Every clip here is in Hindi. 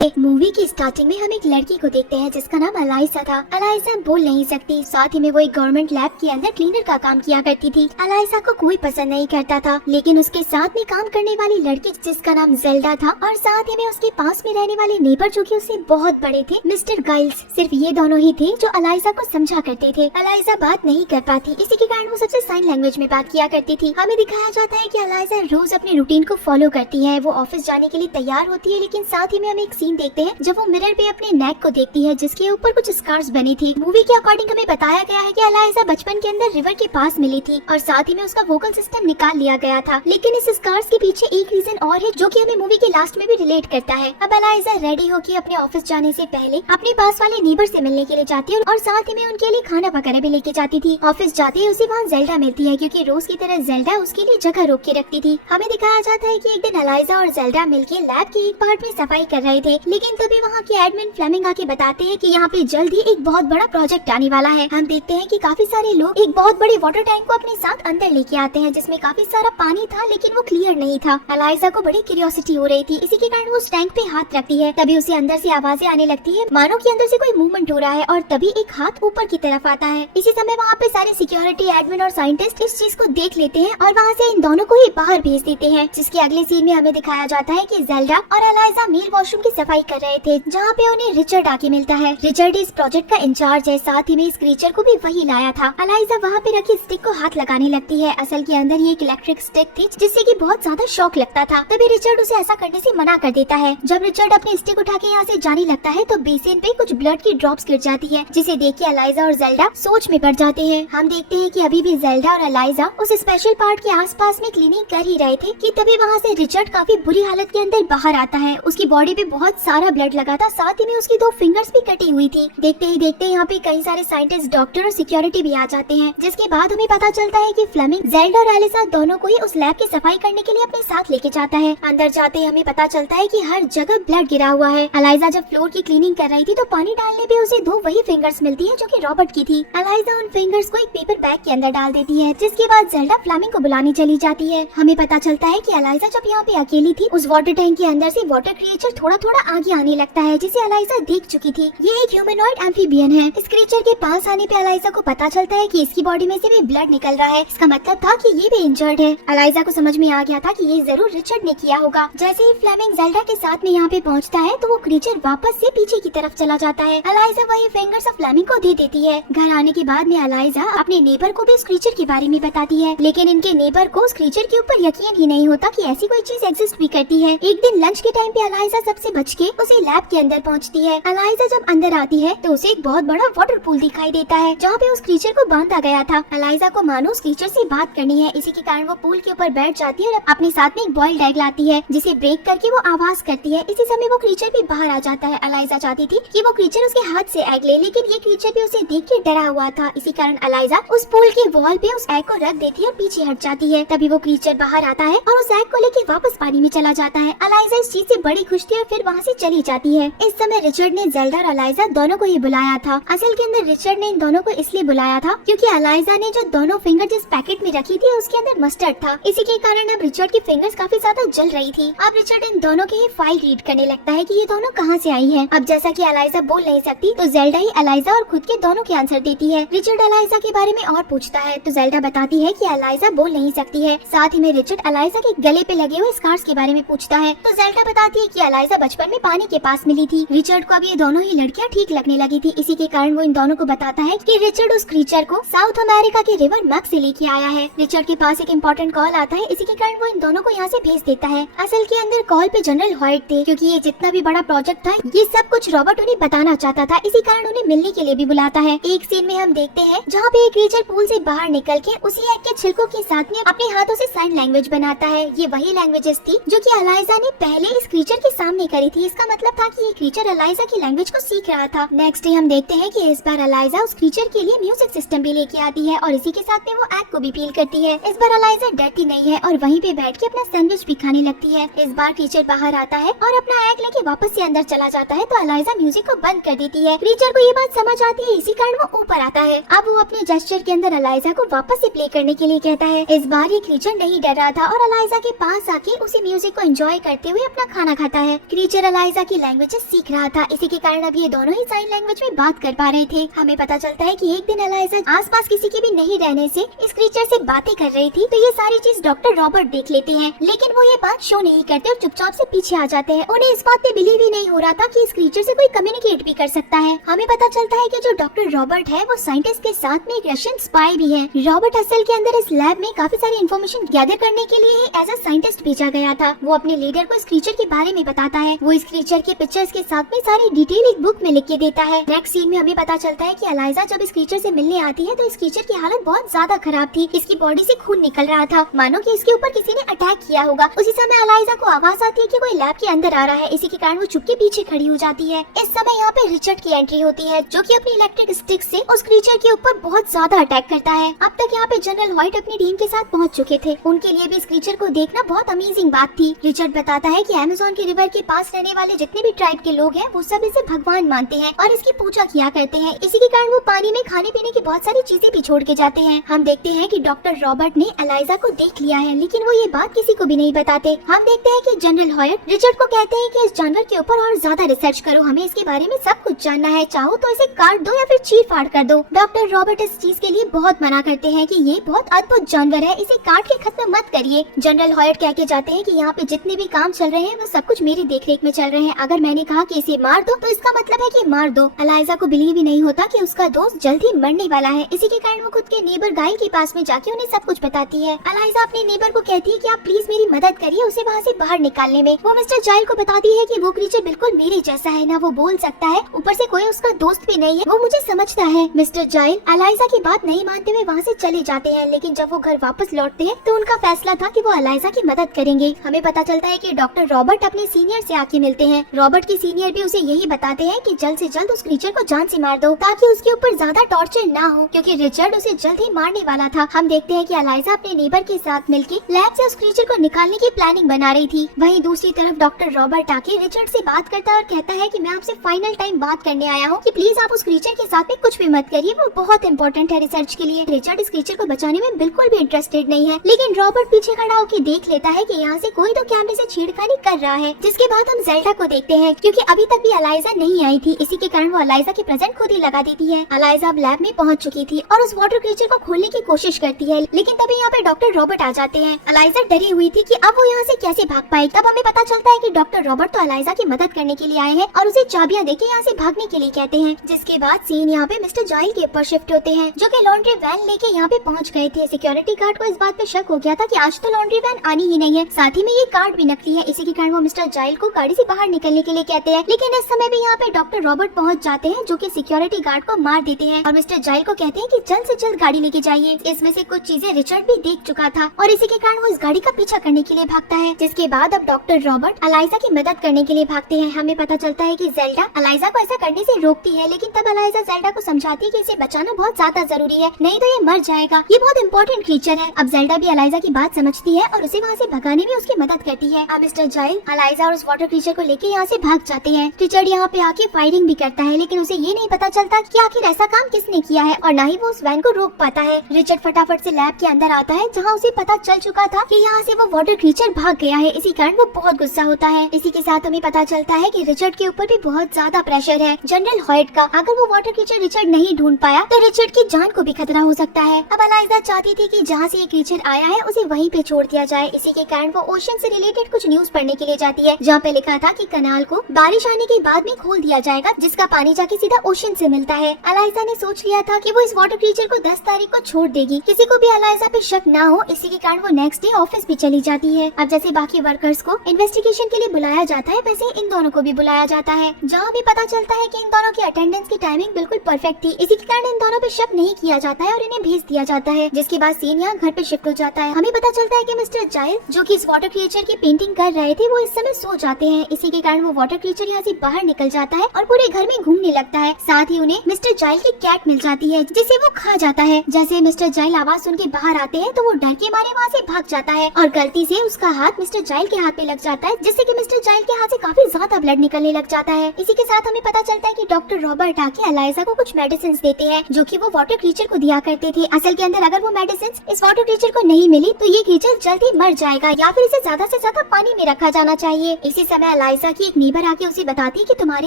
एक मूवी की स्टार्टिंग में हम एक लड़की को देखते हैं जिसका नाम अलाइसा था। अलाइसा बोल नहीं सकती, साथ ही में वो एक गवर्नमेंट लैब के अंदर क्लीनर का काम किया करती थी। अलाइसा को कोई पसंद नहीं करता था, लेकिन उसके साथ में काम करने वाली लड़की जिसका नाम जेल्डा था और साथ ही में उसके पास में रहने वाले नेबर जो कि उससे बहुत बड़े थे, मिस्टर गाइल्स, सिर्फ ये दोनों ही थे जो अलाइसा को समझा करते थे। अलाइसा बात नहीं कर पाती, इसी के कारण वो सबसे साइन लैंग्वेज में बात किया करती थी। हमें दिखाया जाता है कि अलाइसा रोज अपने रूटीन को फॉलो करती है। वो ऑफिस जाने के लिए तैयार होती है, लेकिन साथ ही में हम एक सीन देखते हैं जब वो मिरर पे अपने नेक को देखती है जिसके ऊपर कुछ स्कार्स बनी थी। मूवी के अकॉर्डिंग हमें बताया गया है कि अलाइसा बचपन के अंदर रिवर के पास मिली थी और साथ ही में उसका वोकल सिस्टम निकाल लिया गया था। लेकिन इस स्कार्स के पीछे एक रीजन और है जो कि हमें मूवी के लास्ट में भी रिलेट करता है। अब अलाइसा रेडी होकर अपने ऑफिस जाने से पहले अपने पास वाले नेबर से मिलने के लिए जाती है और साथ ही में उनके लिए खाना वगैरह भी लेके जाती थी। ऑफिस जाते ही उसे वहाँ जेल्डा मिलती है, क्योंकि रोज की तरह जेल्डा उसके लिए जगह रोक के रखती थी। हमें दिखाया जाता है कि एक दिन अलाइसा और जेल्डा मिलकर लैब के एक पार्ट में सफाई कर रहे थे, लेकिन तभी वहाँ के एडमिन फ्लेमिंग आके बताते हैं कि यहाँ पे जल्द ही एक बहुत बड़ा प्रोजेक्ट आने वाला है। हम देखते हैं कि काफी सारे लोग एक बहुत बड़े वाटर टैंक को अपने साथ अंदर लेके आते हैं जिसमें काफी सारा पानी था, लेकिन वो क्लियर नहीं था। अलाइसा को बड़ी क्यूरियोसिटी हो रही थी, इसी के कारण वो उस टैंक पे हाथ रखती है। तभी उसे अंदर से आवाजें आने लगती है, मानो कि अंदर से कोई मूवमेंट हो रहा है, और तभी एक हाथ ऊपर की तरफ आता है। इसी समय वहाँ पे सारे सिक्योरिटी, एडमिन और साइंटिस्ट इस चीज को देख लेते हैं और वहाँ से इन दोनों को ही बाहर भेज देते हैं। जिसके अगले सीन में हमें दिखाया जाता है कि जेल्डा और अलाइसा मेल वॉशरूम की सफाई कर रहे थे, जहाँ पे उन्हें रिचर्ड आके मिलता है। रिचर्ड इस प्रोजेक्ट का इंचार्ज है, साथ ही में इस क्रीचर को भी वही लाया था। अलाइसा वहाँ पे रखी स्टिक को हाथ लगाने लगती है। असल के अंदर ये एक इलेक्ट्रिक स्टिक थी जिससे कि बहुत ज्यादा शॉक लगता था। तभी रिचर्ड उसे ऐसा करने से मना कर देता है। जब रिचर्ड अपनी स्टिक उठा के यहाँ से जाने लगता है तो बेसिन पे कुछ ब्लड की ड्रॉप्स गिर जाती है, जिसे देख के अलाइसा और जेल्डा सोच में पड़ जाते हैं। हम देखते हैं कि अभी भी जेल्डा और अलाइसा उस स्पेशल पार्ट के आसपास में क्लीनिंग कर ही रहे थे कि तभी वहाँ से रिचर्ड काफी बुरी हालत के अंदर बाहर आता है। उसकी बॉडी पे बहुत सारा ब्लड लगा था, साथ ही में उसकी 2 फिंगर्स भी कटी हुई थी। देखते ही देखते यहाँ पे कई सारे साइंटिस्ट, डॉक्टर और सिक्योरिटी भी आ जाते हैं, जिसके बाद हमें पता चलता है कि फ्लेमिंग जेल्डा और एलिसा दोनों को ही उस लैब की सफाई करने के लिए अपने साथ लेके जाता है। अंदर जाते ही हमें पता चलता है कि हर जगह ब्लड गिरा हुआ है। अलाइसा जब फ्लोर की क्लीनिंग कर रही थी तो पानी डालने पे उसे 2 वही फिंगर्स मिलती है जो कि रॉबर्ट की थी। अलाइसा उन फिंगर्स को एक पेपर बैग के अंदर डाल देती है, जिसके बाद जेल्डा फ्लेमिंग को बुलाने चली जाती है। हमें पता चलता है कि अलाइसा जब यहाँ पे अकेली थी, उस वाटर टैंक के अंदर से वाटर क्रिएचर थोड़ा थोड़ा आगे आने लगता है, जिसे अलाइसा देख चुकी थी। ये एक ह्यूमनॉइड एम्फीबियन है। इस क्रीचर के पास आने पे अलाइसा को पता चलता है कि इसकी बॉडी में से भी ब्लड निकल रहा है। इसका मतलब था कि ये भी इंजर्ड है। अलाइसा को समझ में आ गया था कि ये जरूर रिचर्ड ने किया होगा। जैसे ही फ्लेमिंग जेल्डा के साथ में यहाँ पे पहुँचता है तो वो क्रीचर वापस से पीछे की तरफ चला जाता है। अलाइसा वही फिंगर्स फ्लेमिंग को दे देती है। घर आने के बाद में अलाइसा अपने नेबर को भी उस क्रीचर के बारे में बताती है, लेकिन इनके नेबर को उस क्रीचर के ऊपर यकीन ही नहीं होता कि ऐसी कोई चीज एग्जिस्ट भी करती है। एक दिन लंच के टाइम पे अलाइसा सबसे बच के उसे लैब के अंदर पहुँचती है। अलाइसा जब अंदर आती है तो उसे एक बहुत बड़ा वाटर पूल दिखाई देता है जहाँ पे उस क्रीचर को बांधा गया था। अलाइसा को मानो उस क्रीचर से बात करनी है, इसी के कारण वो पूल के ऊपर बैठ जाती है और अपने साथ में एक बॉइल्ड एग लाती है, जिसे ब्रेक करके वो आवाज करती है। इसी समय वो क्रीचर भी बाहर आ जाता है। अलाइसा चाहती थी कि वो क्रीचर उसके हाथ से एग ले, लेकिन ये क्रीचर भी उसे देख के डरा हुआ था। इसी कारण अलाइसा उस पूल के वॉल पे उस एग को रख देती है और पीछे हट जाती है। तभी वो क्रीचर बाहर आता है और उस एग को लेके वापस पानी में चला जाता है। अलाइसा इस चीज से बड़ी खुश थी और फिर वहाँ से चली जाती है। इस समय रिचर्ड ने जेल्डा और अलाइसा दोनों को ही बुलाया था। असल के अंदर रिचर्ड ने इन दोनों को इसलिए बुलाया था क्योंकि अलाइसा ने जो दोनों फिंगर जिस पैकेट में रखी थी उसके अंदर मस्टर्ड था। इसी के कारण अब रिचर्ड की फिंगर्स काफी ज्यादा जल रही थी। अब रिचर्ड इन दोनों की ही फाइल रीड करने लगता है कि ये दोनों कहाँ से आई है। अब जैसा कि अलाइसा बोल नहीं सकती तो जेल्डा ही अलाइसा और खुद के दोनों के आंसर देती है। रिचर्ड अलाइसा के बारे में और पूछता है तो जेल्डा बताती है कि अलाइसा बोल नहीं सकती है। साथ ही में रिचर्ड अलाइसा के गले पे लगे हुए स्कार्स के बारे में पूछता है तो जेल्डा बताती है कि अलाइसा बचपन में पानी के पास मिली थी। रिचर्ड को अब ये दोनों ही लड़कियाँ ठीक लगने लगी थी। इसी के कारण वो इन दोनों को बताता है कि रिचर्ड उस क्रीचर को साउथ अमेरिका के रिवर मग से लेके आया है। रिचर्ड के पास एक इम्पोर्टेंट कॉल आता है, इसी के कारण वो इन दोनों को यहाँ से भेज देता है। असल के अंदर कॉल पे जनरल हॉइट थे, क्योंकि ये जितना भी बड़ा प्रोजेक्ट था ये सब कुछ रॉबर्ट उन्हें बताना चाहता था। इसी कारण उन्हें मिलने के लिए भी बुलाता है। एक सीन में हम देखते हैं जहाँ पे एक क्रीचर पूल से बाहर निकल के उसी एग के छिलकों के साथ में अपने हाथों से साइन लैंग्वेज बनाता है। ये वही लैंग्वेजेस थी जो कि अलाइसा ने पहले इस क्रीचर के सामने करी थी। इसका मतलब था कि ये क्रीचर अलाइसा की लैंग्वेज को सीख रहा था। नेक्स्ट डे हम देखते हैं कि इस बार अलाइसा उस क्रीचर के लिए म्यूजिक सिस्टम भी लेके आती है और इसी के साथ में वो एग को भी पील करती है। इस बार अलाइसा डरती नहीं है और वहीं पे बैठ के अपना सैंडविच भी खाने लगती है। इस बार क्रीचर बाहर आता है और अपना एग लेके वापस से अंदर चला जाता है तो अलाइसा म्यूजिक को बंद कर देती है। क्रीचर को ये बात समझ आती है, इसी कारण वो ऊपर आता है। अब वो अपने जेस्चर के अंदर अलाइसा को वापस से प्ले करने के लिए कहता है। इस बार ये क्रीचर नहीं डर रहा था और अलाइसा के पास आके उसी म्यूजिक को एंजॉय करते हुए अपना खाना खाता है। क्रीचर अलाइजा की लैंग्वेजेस सीख रहा था। इसी के कारण अब ये दोनों ही साइन लैंग्वेज में बात कर पा रहे थे। हमें पता चलता है कि एक दिन अलाइजा आसपास किसी के भी नहीं रहने से इस क्रीचर से बातें कर रही थी, तो ये सारी चीज डॉक्टर रॉबर्ट देख लेते हैं, लेकिन वो ये बात शो नहीं करते और चुपचाप से पीछे आ जाते हैं। उन्हें इस बात पे बिलीव ही नहीं हो रहा था कि इस क्रीचर से कोई कम्युनिकेट भी कर सकता है। हमें पता चलता है कि जो डॉक्टर रॉबर्ट है वो साइंटिस्ट के साथ में एक रशियन स्पाई भी है। रॉबर्ट असल के अंदर इस लैब में काफी सारी इन्फॉर्मेशन गैदर करने के लिए एज अ साइंटिस्ट भेजा गया था। वो अपने लीडर को इस क्रीचर के बारे में बताता है। वो इस क्रीचर के पिक्चर्स के साथ में सारी डिटेल एक बुक में लिख के देता है। नेक्स्ट सीन में हमें पता चलता है कि अलाइजा जब इस क्रीचर से मिलने आती है तो इस क्रीचर की हालत बहुत ज्यादा खराब थी। इसकी बॉडी से खून निकल रहा था, मानो कि इसके ऊपर किसी ने अटैक किया होगा। उसी समय अलाइजा को आवाज आती है कि कोई लैब के अंदर आ रहा है। इसी के कारण वो चुपके पीछे खड़ी हो जाती है। इस समय यहाँ पे रिचर्ड की एंट्री होती है, जो कि अपनी इलेक्ट्रिक स्टिक से उस क्रीचर के ऊपर बहुत ज्यादा अटैक करता है। अब तक यहाँ पे जनरल हॉयट अपनी टीम के साथ पहुँच चुके थे। उनके लिए भी इस क्रीचर को देखना बहुत अमेजिंग बात थी। रिचर्ड बताता है कि अमेज़न के रिवर के पास रहने वाले जितने भी ट्राइब के लोग हैं वो सब इसे भगवान मानते हैं और इसकी पूजा किया करते हैं। इसी के कारण वो पानी में खाने पीने की बहुत सारी चीजें भी छोड़ के जाते हैं। हम देखते हैं कि डॉक्टर रॉबर्ट ने अलाइजा को देख लिया है, लेकिन वो ये बात किसी को भी नहीं बताते। हम देखते हैं कि जनरल हॉयट रिचर्ड को कहते हैं कि इस जानवर के ऊपर और ज्यादा रिसर्च करो, हमें इसके बारे में सब कुछ जानना है, चाहो तो इसे काट दो या फिर चीर फाड़ कर दो। डॉक्टर रॉबर्ट इस चीज के लिए बहुत मना करते हैं कि ये बहुत अद्भुत जानवर है, इसे काट के खत्म मत करिए। जनरल हॉयट कह के जाते हैं कि यहाँ पे जितने भी काम चल रहे हैं वो सब कुछ मेरी देखरेख में चल रहे हैं। अगर मैंने कहा कि इसे मार दो तो इसका मतलब है कि मार दो। अलाइजा को बिलीव ही नहीं होता कि उसका दोस्त जल्द ही मरने वाला है। इसी के कारण वो खुद के नेबर गाइल के पास में जाके उन्हें सब कुछ बताती है। अलाइजा अपने नेबर को कहती है कि आप प्लीज मेरी मदद करिए उसे वहाँ से बाहर निकालने में। वो मिस्टर जाइल को बताती है कि वो क्रीचर बिल्कुल मेरे जैसा है, ना वो बोल सकता है, ऊपर से कोई उसका दोस्त भी नहीं है, वो मुझे समझता है। मिस्टर जाइल अलाइजा की बात नहीं मानते हुए वहाँ से चले जाते हैं, लेकिन जब वो घर वापस लौटते हैं तो उनका फैसला था कि वो अलाइजा की मदद करेंगे। हमें पता चलता है कि डॉक्टर रॉबर्ट अपने सीनियर से आके मिलते हैं। रॉबर्ट के सीनियर भी उसे यही बताते हैं कि जल्द से जल्द उस क्रीचर को जान से मार दो ताकि उसके ऊपर ज्यादा टॉर्चर ना हो, क्योंकि रिचर्ड उसे जल्द ही मारने वाला था। हम देखते हैं कि अलाइजा अपने नेबर के साथ मिलकर लैब से उस क्रीचर को निकालने की प्लानिंग बना रही थी। वहीं दूसरी तरफ डॉक्टर रॉबर्ट आके रिचर्ड से बात करता है और कहता है कि मैं आपसे फाइनल टाइम बात करने आया हूँ कि प्लीज आप उस क्रीचर के साथ में कुछ भी मत करिए, वो बहुत इंपॉर्टेंट है रिसर्च के लिए। रिचर्ड इस क्रीचर को बचाने में बिल्कुल भी इंटरेस्टेड नहीं है, लेकिन रॉबर्ट पीछे खड़ा होकर देख लेता है कि यहाँ से कोई तो कैमरे से छेड़खानी कर रहा है। जिसके बाद हम जेल्डा को देखते हैं, क्योंकि अभी तक भी अलाइजा नहीं आई थी। इसी के कारण वो अलाइजा के प्रेजेंट खुद ही लगा देती है। अलाइजा अब लैब में पहुंच चुकी थी और उस वाटर क्रीचर को खोलने की कोशिश करती है, लेकिन तभी यहाँ पे डॉक्टर रॉबर्ट आ जाते हैं। अलाइजा डरी हुई थी कि अब वो यहाँ से कैसे भाग पाएगी। तब हमें पता चलता है कि डॉक्टर रॉबर्ट तो अलाइजा की मदद करने के लिए आए हैं और उसे चाबियां देके यहाँ से भागने के लिए कहते हैं। जिसके बाद सीन यहाँ पे मिस्टर जाइल के ऊपर शिफ्ट होते हैं, जो कि लॉन्ड्री वैन लेके यहाँ पे पहुँच गए थे। सिक्योरिटी गार्ड को इस बात पे शक हो गया था कि आज तो लॉन्ड्री वैन आनी ही नहीं है, साथ ही में ये कार्ड भी नकली है। इसी के कारण वो मिस्टर जाइल को गाड़ी से बाहर निकलने के लिए कहते हैं, लेकिन इस समय भी यहाँ पे डॉक्टर रॉबर्ट पहुँच जाते हैं, जो कि सिक्योरिटी गार्ड को मार देते हैं और मिस्टर जाइल को कहते हैं कि जल्द से जल्द गाड़ी लेके जाइए। इसमें से कुछ चीजें रिचर्ड भी देख चुका था और इसी के कारण वो इस गाड़ी का पीछा करने के लिए भागता है। जिसके बाद अब डॉक्टर रॉबर्ट अलाइजा की मदद करने के लिए भागते हैं। हमें पता चलता है कि जेल्डा अलाइजा को ऐसा करने से रोकती है, लेकिन तब अलाइजा जेल्डा को समझाती है कि इसे बचाना बहुत ज्यादा जरूरी है, नहीं तो ये मर जाएगा, ये बहुत इंपॉर्टेंट क्रीचर है। अब जेल्डा भी अलाइजा की बात समझती है और उसे वहाँ से भगाने में उसकी मदद करती है। अब मिस्टर जाइल अलाइजा और उस वाटर क्रीचर को लेके यहाँ से भाग जाते हैं। रिचर्ड यहाँ पे आके फायरिंग भी करता है, लेकिन उसे ये नहीं पता चलता कि आखिर ऐसा काम किसने किया है और न ही वो उस वैन को रोक पाता है। रिचर्ड फटाफट से लैब के अंदर आता है, जहाँ उसे पता चल चुका था कि यहाँ से वो वाटर क्रीचर भाग गया है। इसी कारण वो बहुत गुस्सा होता है। इसी के साथ हमें पता चलता है कि रिचर्ड के ऊपर भी बहुत ज्यादा प्रेशर है जनरल हॉयट का। अगर वो वाटर क्रीचर रिचर्ड नहीं ढूंढ पाया तो रिचर्ड की जान को भी खतरा हो सकता है। अब अलाइजा चाहती थी कि जहाँ से ये क्रीचर आया है उसे वहीं पे छोड़ दिया जाए। इसी के कारण वो ओशन से रिलेटेड कुछ न्यूज पढ़ने के लिए जाती है, जहाँ पे लिखा था कि कनाल को बारिश आने के बाद में खोल दिया जाएगा, जिसका पानी जाके सीधा ओशन से मिलता है। अलाइजा ने सोच लिया था कि वो इस वाटर क्रीचर को 10 तारीख को छोड़ देगी, किसी को भी अलाइजा पे शक ना हो। इसी के कारण वो नेक्स्ट डे ऑफिस भी चली जाती है। अब जैसे बाकी वर्कर्स को इन्वेस्टिगेशन के लिए बुलाया जाता है, वैसे इन दोनों को भी बुलाया जाता है, जहाँ भी पता चलता है कि इन दोनों की अटेंडेंस की टाइमिंग बिल्कुल परफेक्ट थी। इसी के कारण इन दोनों पे शक नहीं किया जाता है और इन्हें भेज दिया जाता है। जिसके बाद सीन यहाँ घर पे शिफ्ट हो जाता है। हमें पता चलता है कि मिस्टर जाइल, जो कि इस वाटर क्रीचर की पेंटिंग कर रहे थे, वो इस समय सो जाते हैं। इसी के कारण वो वाटर क्रीचर यहाँ से बाहर निकल जाता है और पूरे घर में घूमने लगता है। साथ ही उन्हें मिस्टर जाइल की कैट मिल जाती है, जिसे वो खा जाता है। जैसे मिस्टर जाइल आवाज सुन के बाहर आते हैं तो वो डर के मारे वहाँ से भाग जाता है और गलती से उसका हाथ मिस्टर जाइल के हाथ पे लग जाता है, जिससे कि मिस्टर जाइल के हाथ से काफी ज्यादा ब्लड निकलने लग जाता है। इसी के साथ हमें पता चलता है कि डॉक्टर रॉबर्ट आके अलाइजा को कुछ मेडिसिन देते हैं, जो कि वो वाटर क्रीचर को दिया करते थे। असल के अंदर अगर वो मेडिसिन इस वाटर क्रीचर को नहीं मिली तो ये क्रीचर जल्दी मर जाएगा या फिर इसे ज्यादा से ज्यादा पानी में रखा जाना चाहिए। इसी समय अलाइजा की एक नेबर आके उसे बताती कि तुम्हारे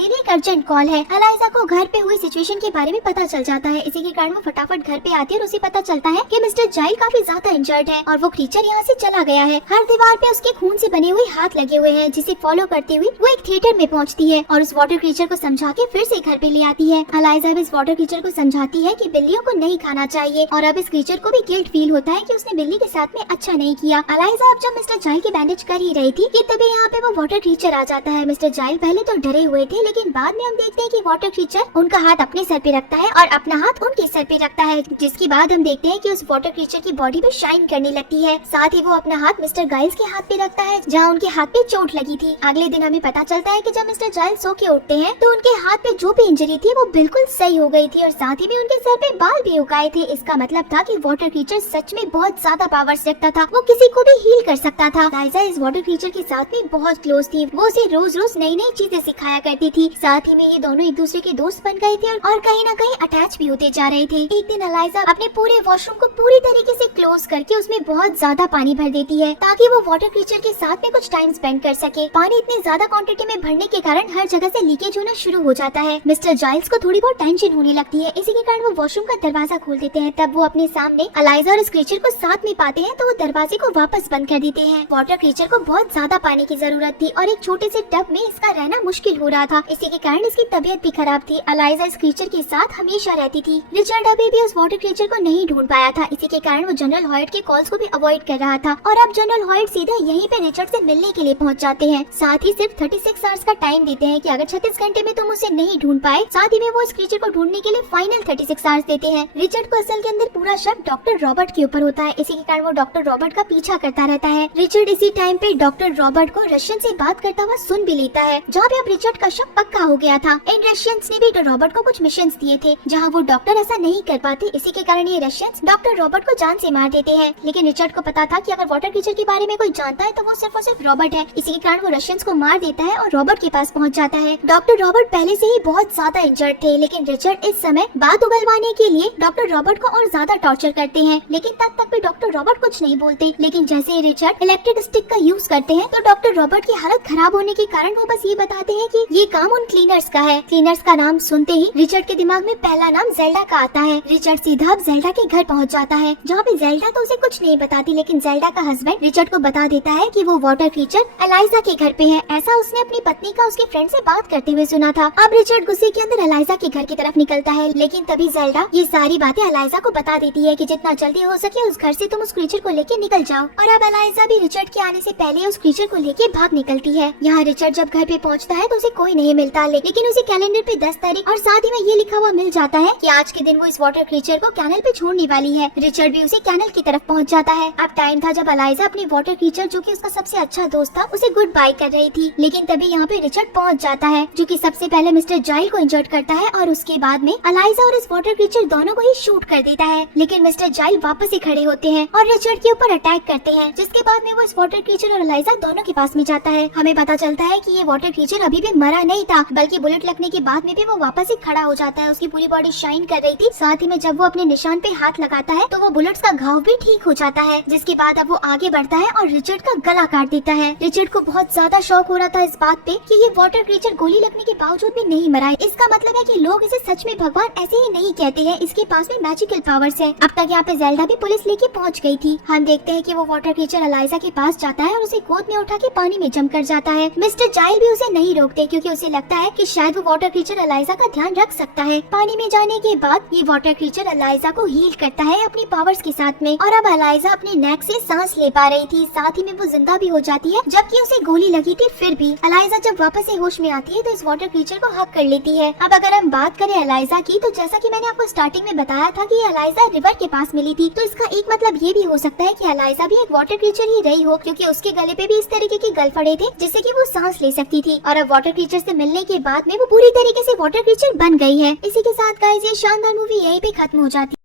लिए एक अर्जेंट कॉल है। अलाइजा को घर पे हुई सिचुएशन के बारे में पता चल जाता है। इसी के कारण वो फटाफट घर पे आती है और उसे पता चलता है कि मिस्टर जाइल काफी ज्यादा इंजर्ड है और वो क्रीचर यहाँ से चला गया है। हर दीवार पे उसके खून से बने हुए हाथ लगे हुए हैं, जिसे फॉलो करते हुए वो एक थिएटर में पहुँचती है और उस वाटर क्रीचर को समझा के फिर से घर पे ले आती है। अलाइजा अब इस वाटर क्रीचर को समझाती है कि बिल्लियों को नहीं खाना चाहिए और अब इस क्रीचर को भी गिल्ट फील होता है कि उसने बिल्ली के साथ में अच्छा नहीं किया। अलाइजा अब जब मिस्टर जाइल की बैंडेज कर ही रही थी कि तभी यहाँ पे वो वाटर क्रीचर आ जाता है। मिस्टर जाइल पहले तो डरे हुए थे, लेकिन बाद में हम देखते हैं कि वाटर क्रीचर उनका हाथ अपने सर पे रखता है और अपना हाथ उनके सर पे रखता है, जिसके बाद हम देखते हैं कि उस वाटर क्रीचर की बॉडी पे शाइन करने लगती है। साथ ही वो अपना हाथ मिस्टर गाइल्स के हाथ पे रखता है जहाँ उनके हाथ पे चोट लगी थी। अगले दिन हमें पता चलता है कि जब मिस्टर जाइल सो के उठते हैं तो उनके हाथ पे जो भी इंजरी थी वो बिल्कुल सही हो गई थी और साथ ही में उनके सर पे बाल भी उगाए थे। इसका मतलब था कि वाटर क्रीचर सच में बहुत ज्यादा पावर्स रखता था, वो किसी को भी हील कर सकता था। अलाइजा इस वाटर क्रीचर के साथ में बहुत क्लोज थी, वो उसे रोज रोज नई नई चीजें सिखाया करती थी। साथ ही में ये दोनों एक दूसरे के दोस्त बन गए थे और कहीं न कहीं अटैच भी होते जा रहे थे। एक दिन अलाइजा अपने पूरे वॉशरूम को पूरी तरीके से क्लोज करके उसमें बहुत ज्यादा पानी भर देती है ताकि वो वाटर क्रीचर के साथ में कुछ टाइम स्पेंड कर सके। पानी इतनी ज्यादा क्वांटिटी में भरने के कारण हर जगह से लीकेज होना शुरू हो जाता है। मिस्टर जाइल्स को थोड़ी बहुत टेंशन होने लगती है, इसी के कारण वो वॉशरूम का दरवाजा खोल देते हैं। तब वो अपने सामने अलाइजा और इस क्रीचर को साथ में पाते हैं तो वो दरवाजे को वापस बंद कर देते हैं। वाटर क्रीचर को बहुत ज्यादा पानी की जरूरत थी और एक छोटे से टब में इसका रहना मुश्किल हो रहा था, इसी के कारण इसकी तबीयत भी खराब थी। अलाइजा इस क्रीचर के साथ हमेशा रहती थी। रिचर्ड अभी भी उस वाटर क्रीचर को नहीं ढूंढ पाया था, इसी के कारण वो जनरल हॉयट के कॉल्स को भी अवॉइड कर रहा था और अब जनरल हॉयट सीधा यहीं पे रिचर्ड से मिलने के लिए पहुंच जाते हैं। साथ ही सिर्फ 36 आवर्स का टाइम देते हैं कि अगर 36 घंटे में तुम उसे नहीं ढूंढ पाए। साथ ही में वो इस क्रीचर को ढूंढने के लिए फाइनल 36 आवर्स देते हैं। रिचर्ड को असल के अंदर पूरा शक डॉक्टर रॉबर्ट के ऊपर होता है, इसी के कारण वो डॉक्टर रॉबर्ट का पीछा करता रहता है। रिचर्ड इसी टाइम पे डॉक्टर रॉबर्ट को रशियन से बात करता हुआ सुन भी लेता है, जहाँ पे अब रिचर्ड का शक पक्का हो गया था। इन रशियंस ने भी रॉबर्ट को कुछ मिशंस दिए थे जहाँ वो डॉक्टर ऐसा नहीं कर पाते, इसी के कारण ये रशियंस डॉक्टर रॉबर्ट को जान से मार देते हैं। लेकिन रिचर्ड को पता था कि अगर वाटर क्रीचर के बारे में कोई जानता है तो वो सिर्फ और सिर्फ रॉबर्ट है, इसी के कारण वो रशियंस को मार देता है और रॉबर्ट के पास पहुँच जाता है। डॉक्टर रॉबर्ट पहले से ही बहुत ज्यादा इंजर्ड थे, लेकिन रिचर्ड इस समय बात उगलवाने के लिए डॉक्टर रॉबर्ट को और ज्यादा टॉर्चर करते हैं, लेकिन तब तक भी डॉक्टर रॉबर्ट कुछ नहीं बोलते। लेकिन जैसे ही रिचर्ड इलेक्ट्रिक स्टिक का यूज करते हैं तो डॉक्टर रॉबर्ट की हालत खराब होने के कारण वो बस ये बताते हैं कि ये काम उन क्लीनर्स का है। क्लीनर्स का नाम सुनते ही रिचर्ड के दिमाग में पहला नाम जेल्डा का आता है। रिचर्ड सीधा अब जेल्डा के घर पहुंच जाता है, जहाँ पे जेल्डा तो उसे कुछ नहीं बताती, लेकिन जेल्डा का हस्बैंड रिचर्ड को बता देता है कि वो वाटर क्रीचर अलाइजा के घर पे है। ऐसा उसने अपनी पत्नी का उसके फ्रेंड से बात करते हुए सुना था। अब रिचर्ड गुस्से के अंदर अलाइजा के घर की तरफ निकलता है, लेकिन तभी जेल्डा ये सारी बातें अलाइजा को बता देती है कि जितना जल्दी हो सके उस घर से तुम उस क्रीचर को लेके निकल जाओ। और अब अलाइजा भी रिचर्ड के आने से पहले उस क्रीचर को लेके भाग निकलती है। यहाँ रिचर्ड जब घर पे पहुँचता है तो उसे कोई नहीं मिलता, लेकिन उसे कैलेंडर पे 10 तारीख और साथ ही में ये लिखा हुआ मिल जाता है कि आज के दिन वो इस वाटर क्रीचर को कैनल पे छोड़ने वाली है। रिचर्ड भी उसे कैनल की तरफ पहुँच जाता है। अब टाइम था जब अलाइजा अपनी वाटर क्रीचर जो कि उसका सबसे अच्छा दोस्त था उसे गुड बाय कर रही थी, लेकिन तभी यहाँ पे रिचर्ड पहुँच जाता है, जो कि सबसे पहले मिस्टर जाइल को इंजर्ड करता है और उसके बाद में अलाइजा और इस वाटर क्रीचर दोनों को ही शूट कर देता है। लेकिन मिस्टर जाइल वापस ही खड़े होते हैं और रिचर्ड के ऊपर अटैक करते हैं, जिसके बाद में वो इस वाटर क्रीचर और अलाइजा दोनों के पास में जाता है। हमें पता चलता है कि ये वाटर क्रीचर अभी भी मरा नहीं था, बल्कि बुलेट लगने के बाद में भी वो वापस ही खड़ा हो जाता है। उसकी पूरी बॉडी शाइन कर रही थी, साथ ही में जब वो अपने निशान पे हाथ लगाता है तो वो बुलेट्स का घाव भी ठीक हो जाता है, जिसके बाद अब वो आगे बढ़ता है और रिचर्ड का गला काट देता है। रिचर्ड को बहुत ज्यादा शौक हो रहा था इस बात पे कि ये वाटर क्रीचर गोली लगने के बावजूद भी नहीं मरा है। इसका मतलब है कि लोग इसे सच में भगवान ऐसे ही नहीं कहते हैं, इसके पास में मैजिकल पावर्स है। अब तक यहाँ पे जेल्डा भी पुलिस लेके पहुँच गई थी। हम देखते हैं कि वो वाटर क्रीचर अलाइजा के पास जाता है और उसे गोद में उठा के पानी में जम कर जाता है। मिस्टर जाइल भी उसे नहीं रोकते, क्योंकि उसे लगता है कि शायद वो वाटर क्रीचर अलाइजा का ध्यान रख सकता है। पानी में जाने के बाद ये वाटर क्रीचर अलाइजा को हील करता है अपनी पावर्स के साथ में, और अब अलाइजा अपने नेक से सांस ले पा रही थी, साथ ही में वो जिंदा भी हो जाती है, जबकि उसे गोली लगी थी। फिर भी अलाइजा जब वापस से होश में आती है तो इस वाटर क्रीचर को हक कर लेती है। अब अगर हम बात करें अलाइजा की, तो जैसा कि मैंने आपको स्टार्टिंग में बताया था कि अलाइजा रिवर के पास मिली थी, तो इसका एक मतलब ये भी हो सकता है कि अलाइजा भी एक वाटर क्रीचर ही रही हो, क्योंकि उसके गले पे भी इस तरीके के गलफड़े थे जिससे कि वो सांस ले सकती थी। और अब वाटर क्रीचर से मिलने के बाद में वो पूरी तरीके से वाटर क्रीचर बन गई है। इसी के साथ गाइस ये शानदार मूवी यहीं पे खत्म हो जाती है।